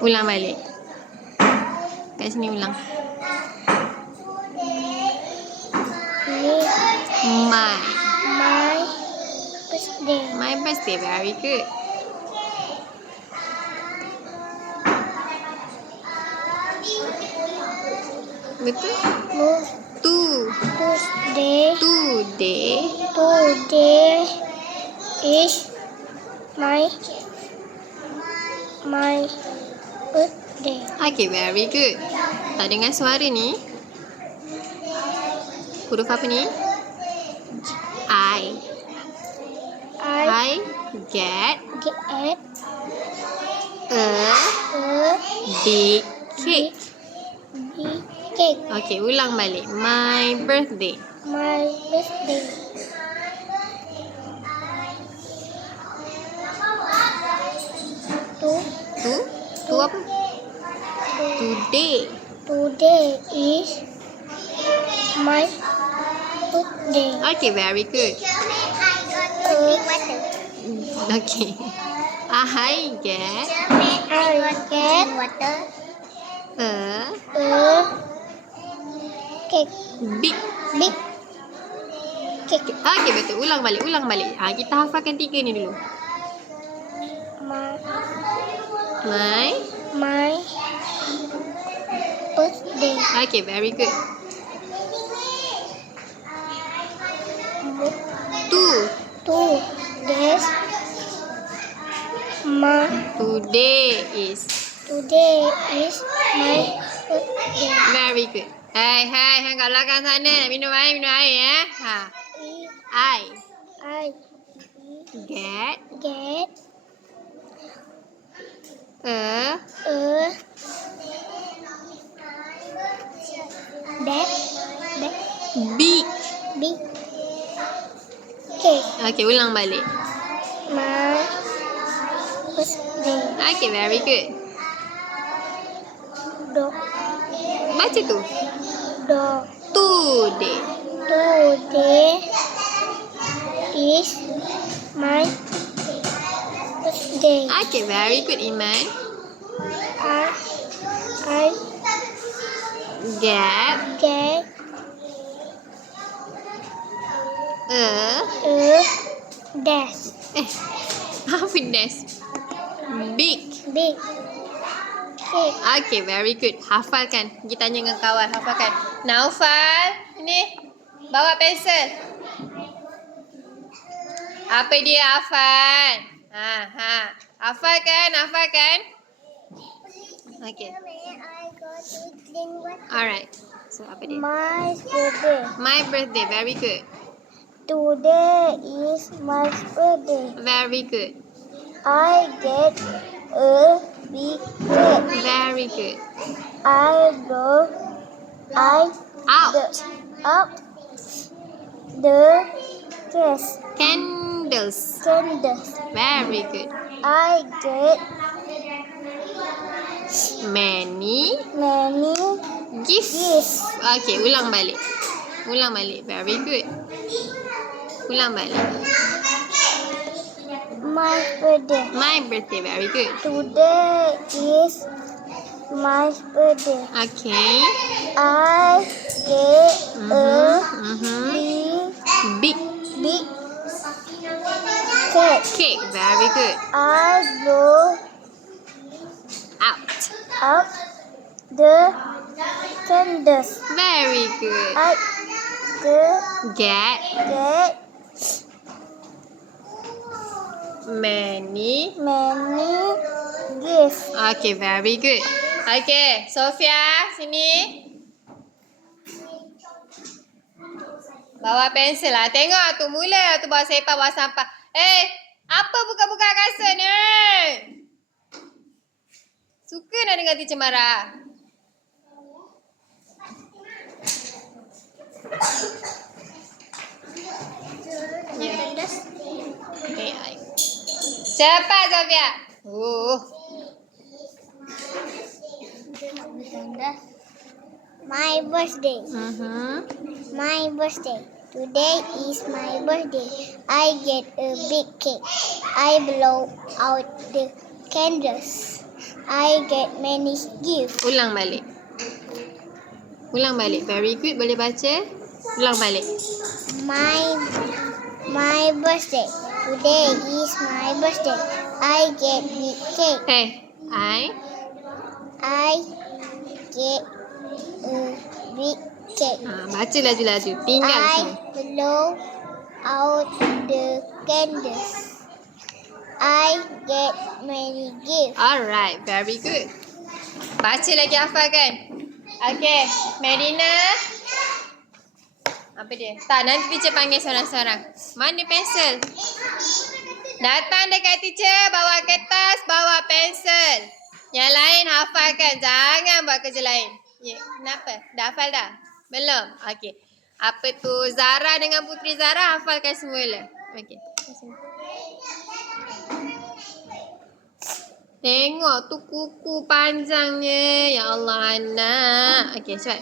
Ulang balik. Kat sini ulang. My. My birthday. My birthday. Very good. Betul? Tuesday. Today is my birthday. Okay, very good. Tak dengar suara ni. Huruf apa ni? I get Get a a big cake. big cake. Okay, ulang balik. My birthday. My birthday. Tu apa? Today. Today is my birthday. Okay, very good. Okay. I get I get a a cake. big. Big cake. Okay, betul. Ulang balik. Kita hafalkan 3 ni dulu. My My. birthday. Okay, very good. Today is Today is my birthday. very good. Hai, hang kat belakang sana. Nak minum air ya. I get a big. big cake. Okay, ulang balik. My birthday. Okay, very good. Baca tu. Today. Today is my birthday. Okay, very good, Iman. I Get a a desk. apa das? Big. Big cake. Okay, very good. Hafalkan. Kita tanya dengan kawan. Hafalkan. Naufal, ni. Bawa pensel. Apa dia hafal? Hafalkan. Okay. Alright. So, apa dia? My birthday. My birthday. Very good. Today is my birthday. Very good. I get a big cake. Very good. I blow Out. up the Candles. candles. Very good. I get Many many gifts. Okay, ulang balik. Very good. Ulang balik. my birthday. My birthday. Very good. Today is my birthday. Okay. I get a Big big cake. cake. Very good. I blow Out. up the candles. Very good. I Get get many. gifts. Okay, very good. Okay, Sofia, sini. Bawa pensel lah. Tengok tu mula tu bawa sepak, bawa sampah. Apa buka-buka kasut ni? Suka nak dengar teacher marah. AI. Cepat, Sofia. My birthday. My birthday. Today is my birthday. I get a big cake. I blow out the candles. I get many gifts. Ulang balik. Ulang balik. Very good. Boleh baca? Ulang balik. My birthday. Today is my birthday. I get big cake. I get a big cake. baca laju-laju. Tinggal I sini. blow out the candles. I get many gifts. Alright. Very good. Baca lagi hafalkan. Okay. Medina. Apa dia? Tak, nanti teacher panggil seorang-seorang. Mana pensel? Datang dekat teacher, bawa kertas, bawa pensel. Yang lain hafalkan. Jangan buat kerja lain. Ya, kenapa? Dah hafal dah? Belum? Okey. Apa tu? Zara dengan Putri Zara hafalkan semula. Okey. Tengok tu kuku panjangnya. Ya Allah, anak. Okey, cepat.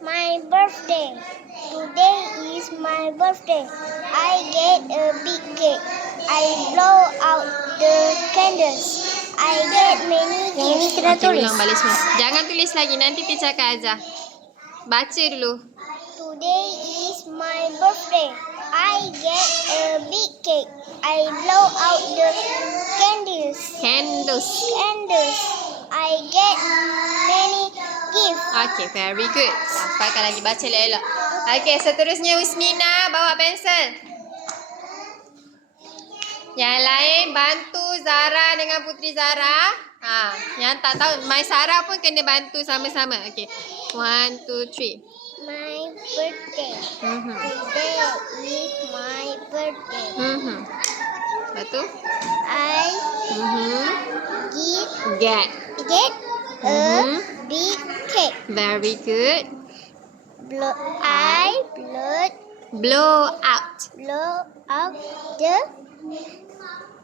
My birthday. Today is my birthday. I get a big cake. I blow out the candles. I get many gifts. Okey, ulang balik semua. Jangan tulis lagi. Nanti teacher akan ajar. Baca dulu. Today is my birthday. I get a big cake. I blow out the candles. Candles. I get many gifts. Okay, very good. Hafalkan lagi, baca elok-elok. Okay, seterusnya Usmina bawa pensel. Yang lain bantu Zara dengan Putri Zara. Yang tak tahu, My Sarah pun kena bantu sama-sama. Okay, 1, 2, 3. My birthday. Today is my birthday. Betul? I Get. a big cake. Very good. I Blow out. blow out the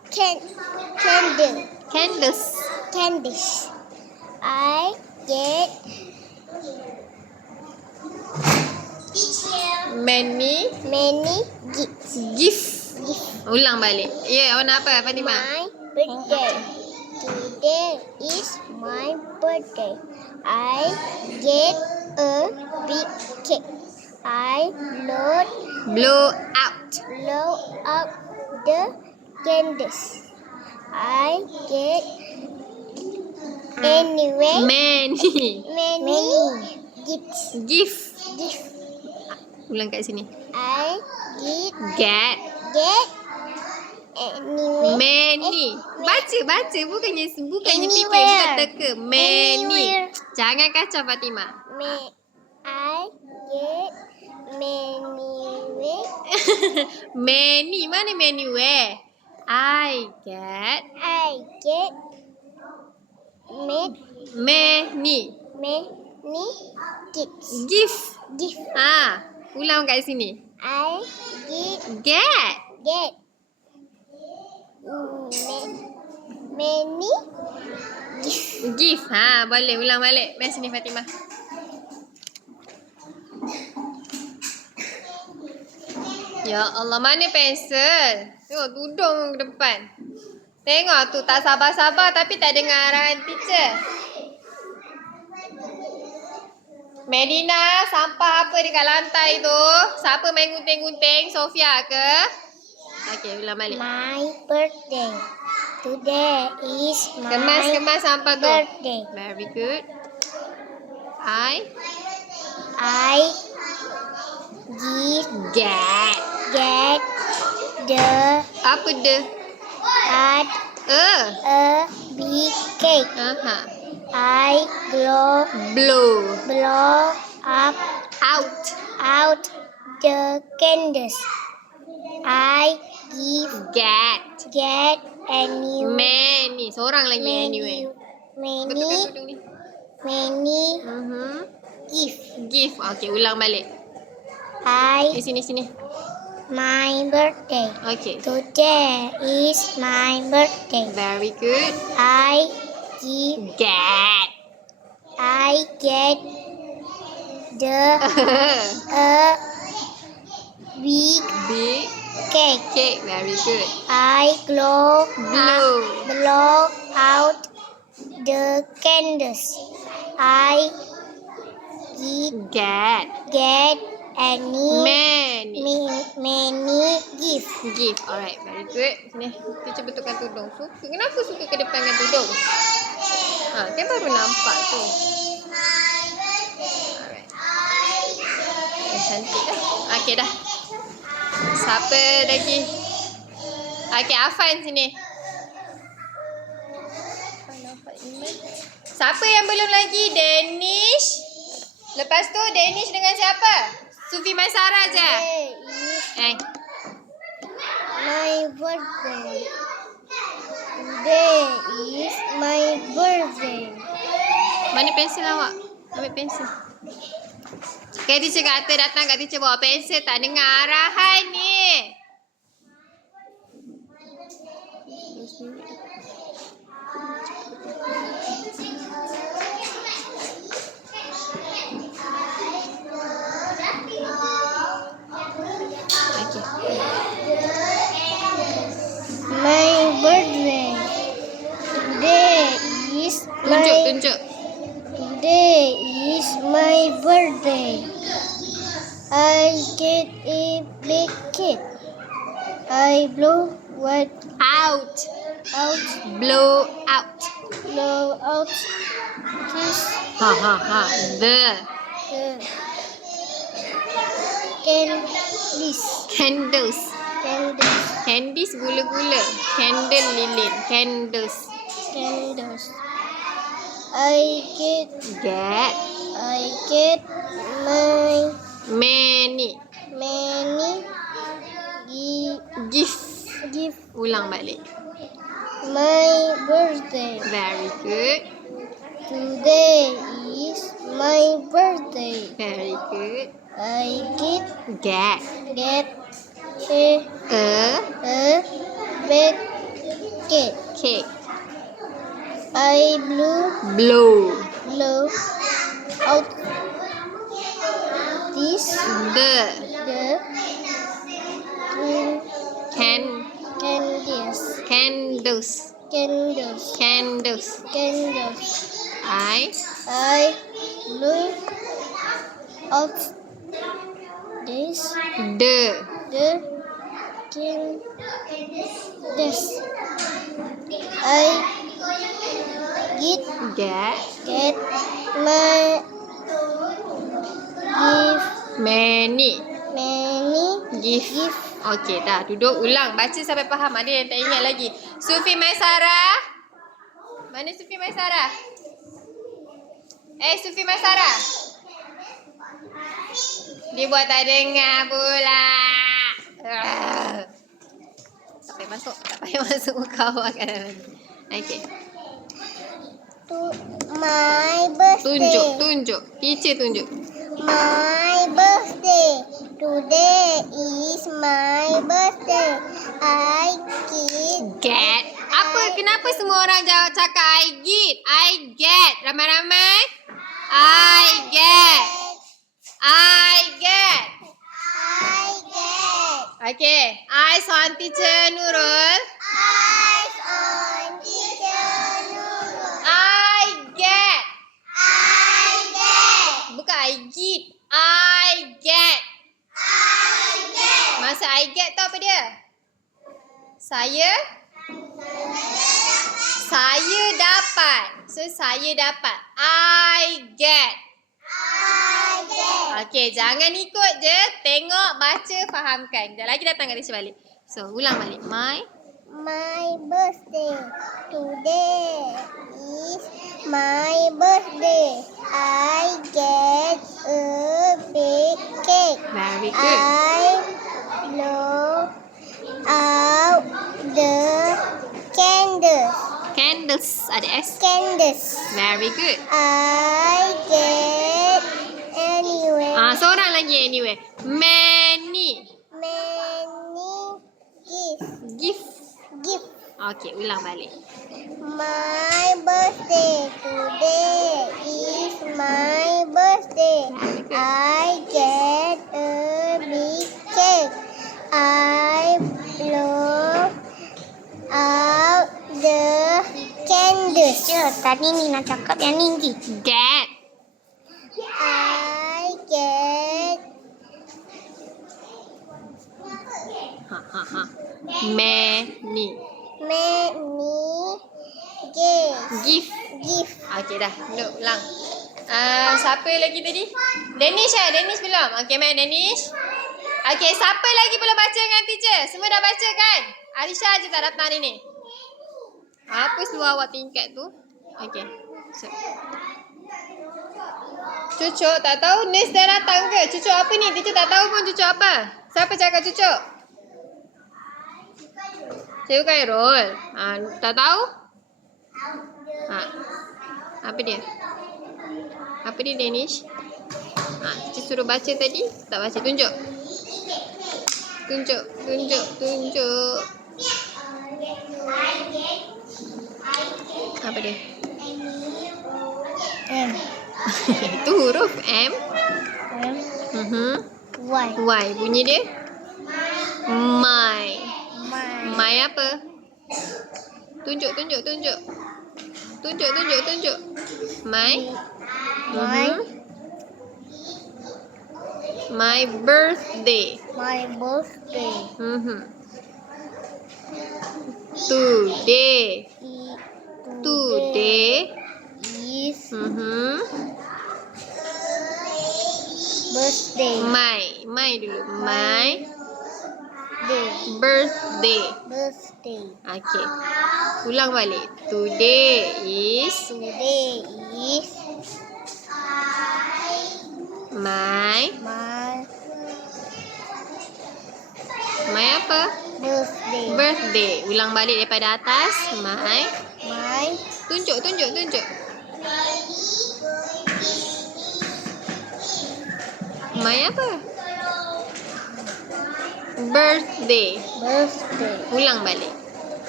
Candles. I get Many gifts. Ulang balik. Ya, awak nak apa, Fatimah? My birthday. Today is my birthday. I get a big cake. I Blow out. blow out the candles. I get many gifts. Gift. Ulang kat sini. I Get many. Baca. Bukannya fikir, bukan teka. Many. Anywhere. Jangan kacau, Fatimah. I get Many. Mana many where? I get many gifts. gift. Ulang kat sini. I Get many gifts. gift. Boleh ulang balik. Mai sini, Fatimah. Ya Allah, mana pensel? Tengok tudung ke depan. Tengok tu, tak sabar-sabar tapi tak dengar arahan teacher. Medina, sampah apa dekat lantai tu? Siapa main gunting-gunting? Sofia ke? Okey, ulang balik. My birthday. Today is my Kemas sampah tu. birthday. Very good. I get. the Apa de? a big cake. I Blow. up Out. the candles. I Get. many Seorang lagi anyway. Betul ni. many gifts. Gift. Okey, ulang balik. Sini. My birthday. Okey. Today is my birthday. Very good. I Get. get a big Big cake. cake. Very good. I blow Blow. out the candles. I Get. get Many. many gifts. Gift. Alright, very good. Sini, teacher betulkan tudung. Kenapa suka ke depan dengan tudung? Kan baru nampak tu. Alright. Cantik dah. Okay, dah. Siapa lagi? Okay, Afan sini. Siapa yang belum lagi? Danish. Lepas tu Danish dengan siapa? Sufi Maisara je. My birthday. Today is my birthday. Mana pensel awak? Ambil pensel. Okay, teacher kata datang kat teacher bawa pensel. Tak dengar arahan ni. My birthday. Today is Tunjuk. Today is my birthday. I get a blanket. I blow what Out. out, Blow out. blow out this The candles. candles. Candies gula-gula. Candle lilin. Candles. I get Get. many Many. Gift. gift. Ulang balik. My birthday. Very good. Today is my birthday. Very good. I get Get. a blanket. Cake. I Blow. blow out this The candles. Candles. I I blow out this the candles. I get my many gift. gift. Okey, dah duduk ulang baca sampai faham. Ada yang tak ingat lagi. Sufi Maisara. Mana Sufi Maisara? Sufi Maisara. Dia buat tak dengar pula. Tak payah masuk muka awak kan. Okey. My birthday. Tunjuk. Teacher tunjuk. My birthday. Today is my birthday. I Get. Apa? Kenapa semua orang cakap I get? Ramai-ramai. I get. Okay. Eyes on teacher Nurul. Eyes on teacher Nurul. I get. Bukan I get. I get. Masa I get tu apa dia? Saya dapat. So, saya dapat. I get. Okey, jangan ikut je. Tengok, baca, fahamkan. Sekejap lagi datang kat teacher balik. So, ulang balik. My birthday. Today is my birthday. I get a big cake. Very good. I blow out the candles. Candles. Ada S. Candles. Very good. I get anyway. Seorang lagi anyway. Many. Gift. Okey, ulang balik. My birthday. Today is my birthday. I get a big cake. I blow out the candles. Tadi Nina cakap yang tinggi. Get. I get Many. many gifts. Gift. Gift. Okey dah. Duduk ulang. Siapa lagi tadi? Danish Danish belum? Okey, main Danish. Okey, siapa lagi belum baca dengan teacher? Semua dah baca kan? Alisha je tak datang hari ni. Apa seluar awak tingkat tu? Okey. So. Cucuk tak tahu Nis dah datang ke? Cucuk apa ni? Teacher tak tahu pun cucuk apa. Siapa cakap cucuk? Cikgu Khairul. Tak tahu? Apa dia? Apa dia Danish? Teacher suruh baca tadi. Tak baca. Tunjuk. Tunjuk. Apa dia? M. Itu huruf M. M. Y. Y. Bunyi dia? My. My. My apa? Tunjuk. My. My. My birthday. My birthday. Today. Today. Is birthday. My dulu. My Day. birthday. Birthday. Okay. Ulang balik. Today is my apa? Birthday. Ulang balik daripada atas. My. Tunjuk. My apa? Birthday. Ulang balik.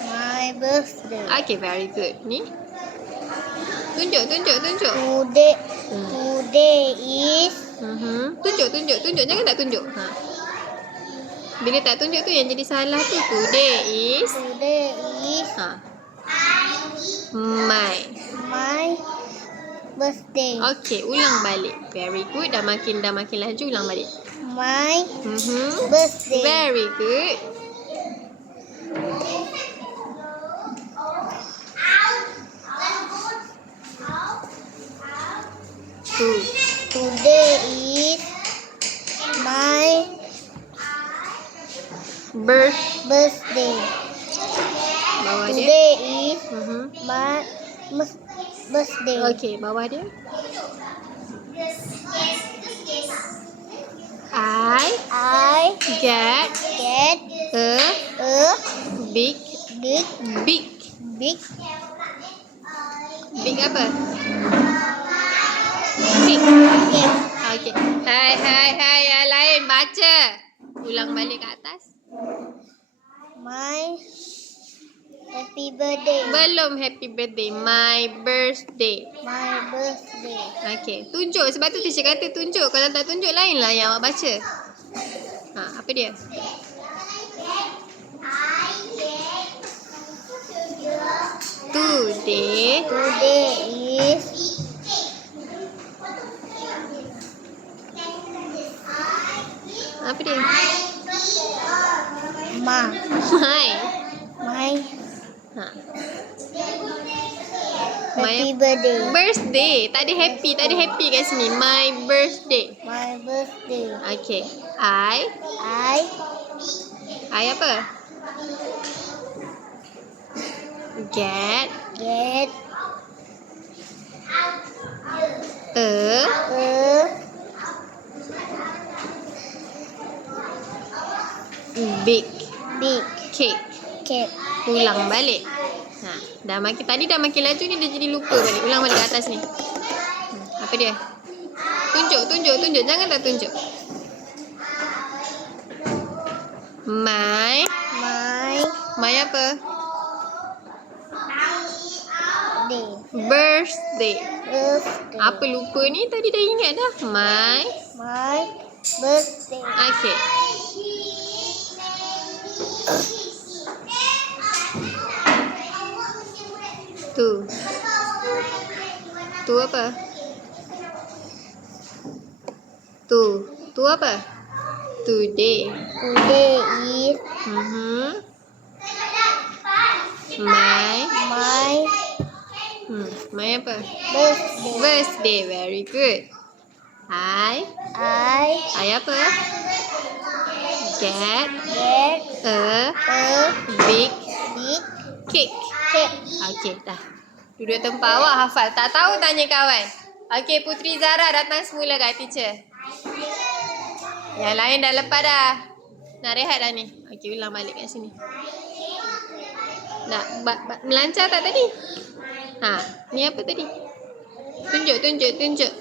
My birthday. Okay, very good. Ni. Tunjuk. Today is Tunjuk. Jangan tak tunjuk. Bila tak tunjuk tu yang jadi salah tu. Today is my birthday. Okay, ulang balik. Very good. Dah makin laju. Ulang balik. My birthday. Very good. Today is my birthday. Bawah dia. Today is my birthday. Okay, bawah dia. I get a big apa? Big. Okay. Hai, yang lain baca. Ulang balik ke atas. My happy birthday. Belum happy birthday. My birthday. My birthday. Okay. Tunjuk. Sebab tu teacher kata tunjuk. Kalau tak tunjuk lain lah yang awak baca. Apa dia? Today is apa dia? My happy birthday. Tak ada happy kat sini. My birthday. My birthday. Okay. I apa? Get a big cake. Ulang balik. Tadi dah makin laju ni dia jadi lupa balik. Ulang balik ke atas ni. Apa dia? Tunjuk. Jangan tak tunjuk. My apa? Birthday. Apa lupa ni? Tadi dah ingat dah. My birthday. Okay. Tu. Tu apa? Tu apa? Today. Today is My my apa? birthday. Birthday. Very good. I apa? Get Get a a big big cake. cake. Okey, dah. Duduk tempat awak hafal. Tak tahu tanya kawan. Okey, Putri Zara datang semula kat teacher. Yang lain dah lepas dah. Nak rehat dah ni. Okey, ulang balik kat sini. Nak melancar tak tadi? Ha, ni apa tadi? Tunjuk.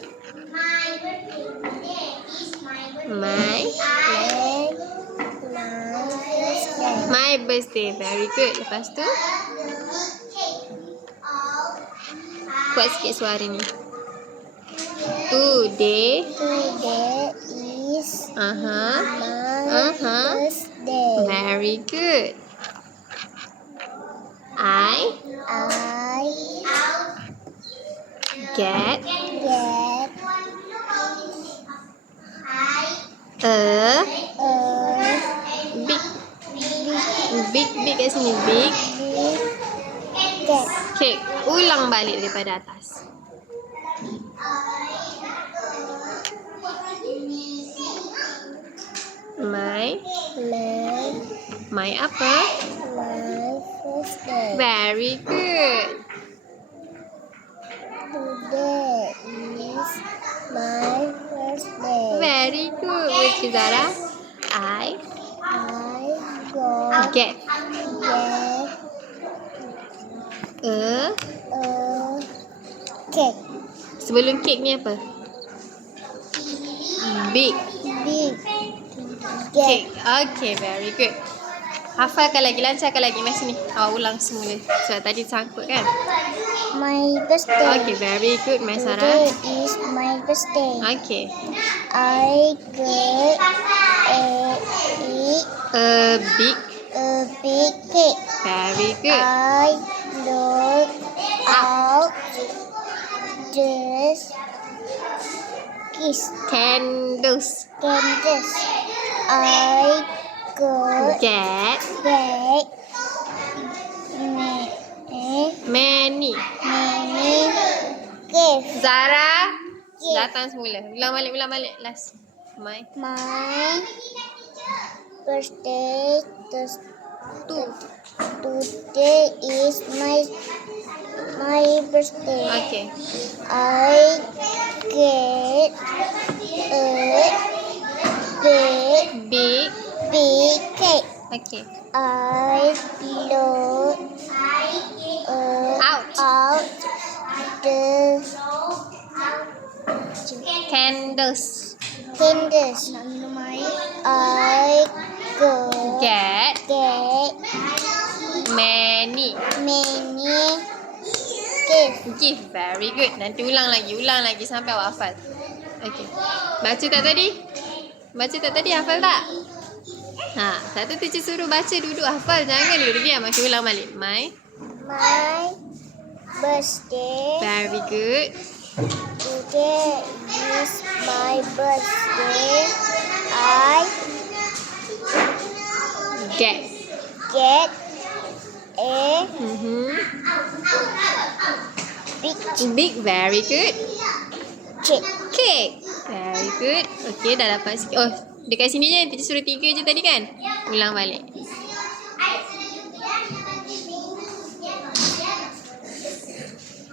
My birthday. Very good. Lepas tu kuat sikit suara ni. Today is my birthday. Very good. I get a big kat sini. Big cake. Ulang balik daripada atas. My apa? My birthday. Very good. Today is my birthday. Very good. Putri Zara. I get a cake. sebelum cake ni apa? Big cake. Okay, very good. Hafalkan lagi, lancarkan lagi. Mari sini. Awak ulang semula. Sebab tadi sangkut kan? My birthday. Okay, very good, Ms. Sarah. Today is my birthday. Okay. I get A big cake. Very good. I blow out the Candles. I Get many. Gifts. Zara. Yes. Datang semula. Ulang balik. Last. My birthday. Today is my birthday. Okay. I get a Big. cake. Okay. I blow out the Candles. I Get get many. Gifts. Gift. Very good. Nanti ulang lagi sampai awak hafal. Okay. Baca tak tadi? Hafal tak? Ha, satu teacher suruh baca, duduk hafal. Jangan duduk diam. Okay, ulang balik. My birthday. Very good. Today is my birthday. I Get a big. Very good. cake. Very good. Okay, dah dapat sikit. Oh, dekat sini je. Teacher suruh 3 je tadi kan? Ulang balik.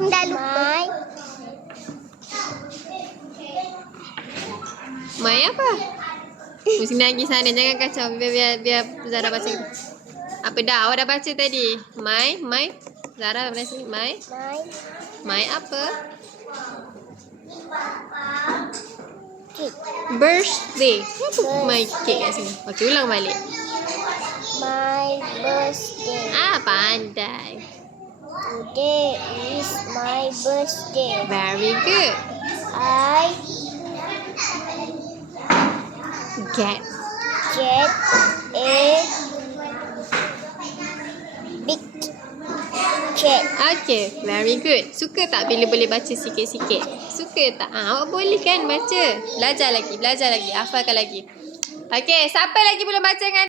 Dah lupa. My apa? Mesti lagi sana. Jangan kacau. Biar Zara baca. Apa dah? Awak dah baca tadi. My. Zara mana sini? My apa? Cake. Birthday. Kenapa my cake kat sini? Okay, ulang balik. My birthday. Pandai. Today is my birthday. Very good. I Get a big sikit. Okay, very good. Suka tak bila boleh baca sikit-sikit? Suka tak? Awak boleh kan baca? Belajar lagi. Hafalkan lagi. Okay, siapa lagi belum baca dengan